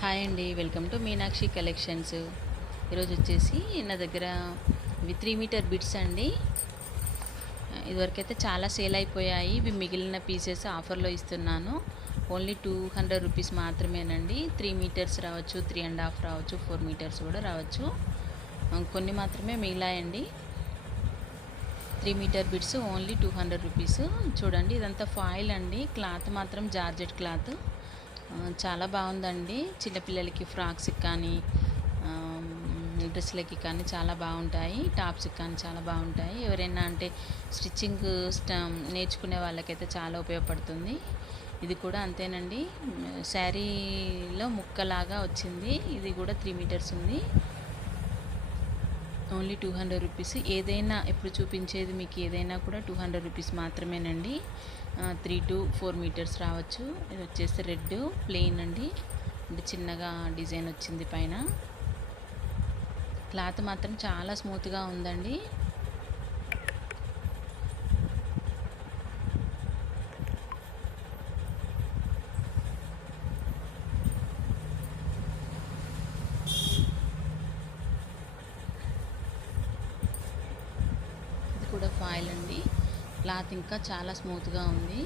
Hi అండి, welcome to Meenakshi collections. ఈరోజు వచ్చేసి నా దగ్గర ఇవి 3 మీటర్ బిట్స్ అండి. ఇదివరకైతే చాలా సేల్ అయిపోయాయి. ఇవి మిగిలిన పీసెస్ ఆఫర్లో ఇస్తున్నాను. ఓన్లీ 200 రూపీస్ మాత్రమేనండి. 3 మీటర్స్ రావచ్చు, 3.5 రావచ్చు, 4 మీటర్స్ కూడా రావచ్చు. కొన్ని మాత్రమే మిగిలాయండి. 3 మీటర్ బిట్స్ ఓన్లీ 200 రూపీస్. చూడండి, ఇదంతా ఫాయిల్ అండి. క్లాత్ మాత్రం జార్జెట్ క్లాత్. చాలా బాగుందండి. చిన్నపిల్లలకి ఫ్రాక్స్కి కానీ డ్రెస్లకి కానీ చాలా బాగుంటాయి. టాప్స్కి కానీ చాలా బాగుంటాయి. ఎవరైనా అంటే స్టిచ్చింగ్ నేర్చుకునే వాళ్ళకైతే చాలా ఉపయోగపడుతుంది. ఇది కూడా అంతేనండి. శారీలో ముక్కలాగా వచ్చింది. ఇది కూడా 3 మీటర్స్ ఉంది. Only 200 rupees. ఏదైనా ఇప్పుడు చూపించేది మీకు ఏదైనా కూడా 200 రూపీస్ మాత్రమేనండి. 3 to 4 మీటర్స్ రావచ్చు. ఇది వచ్చేసి రెడ్ ప్లెయిన్ అండి. అంటే చిన్నగా డిజైన్ వచ్చింది పైన. క్లాత్ మాత్రం చాలా స్మూత్గా ఉందండి. కూడా ఫాయిల్ అండి. క్లాత్ ఇంకా చాలా స్మూత్గా ఉంది.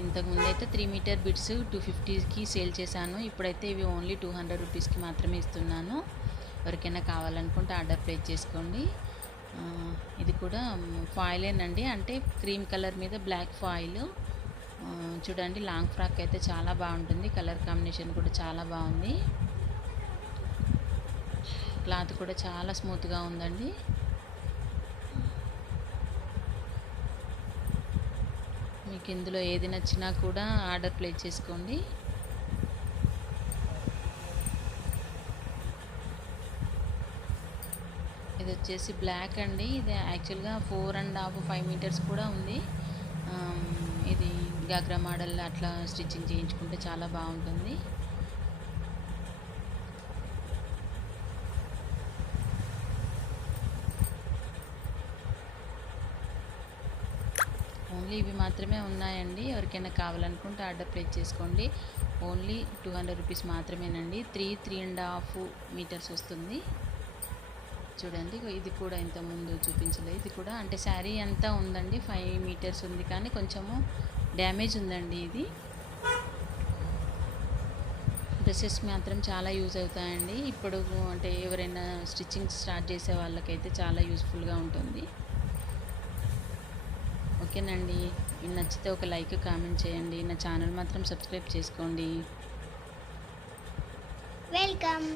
ఇంతకుముందు అయితే 3 మీటర్ బిట్స్ 250కి సేల్ చేశాను. ఇప్పుడైతే ఇవి ఓన్లీ 200 రూపీస్కి మాత్రమే ఇస్తున్నాను. ఎవరికైనా కావాలనుకుంటే ఆర్డర్ ప్లేస్ చేసుకోండి. ఇది కూడా ఫాయిలేనండి. అంటే క్రీమ్ కలర్ మీద బ్లాక్ ఫాయిల్. చూడండి, లాంగ్ ఫ్రాక్ అయితే చాలా బాగుంటుంది. కలర్ కాంబినేషన్ కూడా చాలా బాగుంది. క్లాత్ కూడా చాలా స్మూత్గా ఉందండి. మీకు ఇందులో ఏది నచ్చినా కూడా ఆర్డర్ ప్లేస్ చేసుకోండి. ఇది వచ్చేసి బ్లాక్ అండి. ఇది యాక్చువల్గా 4.5 5 మీటర్స్ కూడా ఉంది. ఇది గాగ్రా మోడల్ అట్లా స్టిచ్చింగ్ చేయించుకుంటే చాలా బాగుంటుంది. ఓన్లీ ఇవి మాత్రమే ఉన్నాయండి. ఎవరికైనా కావాలనుకుంటే ఆర్డర్ ప్లేస్ చేసుకోండి. ఓన్లీ 200 రూపీస్ మాత్రమేనండి. 3.5 మీటర్స్ వస్తుంది. చూడండి, ఇది కూడా ఇంతకుముందు చూపించలేదు. ఇది కూడా అంటే శారీ అంతా ఉందండి. 5 మీటర్స్ ఉంది, కానీ కొంచెము డ్యామేజ్ ఉందండి. ఇది డ్రెస్సెస్ మాత్రం చాలా యూజ్ అవుతాయండి. ఇప్పుడు అంటే ఎవరైనా స్టిచ్చింగ్ స్టార్ట్ చేసే వాళ్ళకైతే చాలా యూస్ఫుల్గా ఉంటుంది. ఓకేనండి, మీకు నచ్చితే ఒక లైక్ కామెంట్ చేయండి. నా ఛానల్ మాత్రం సబ్స్క్రైబ్ చేసుకోండి. వెల్కమ్.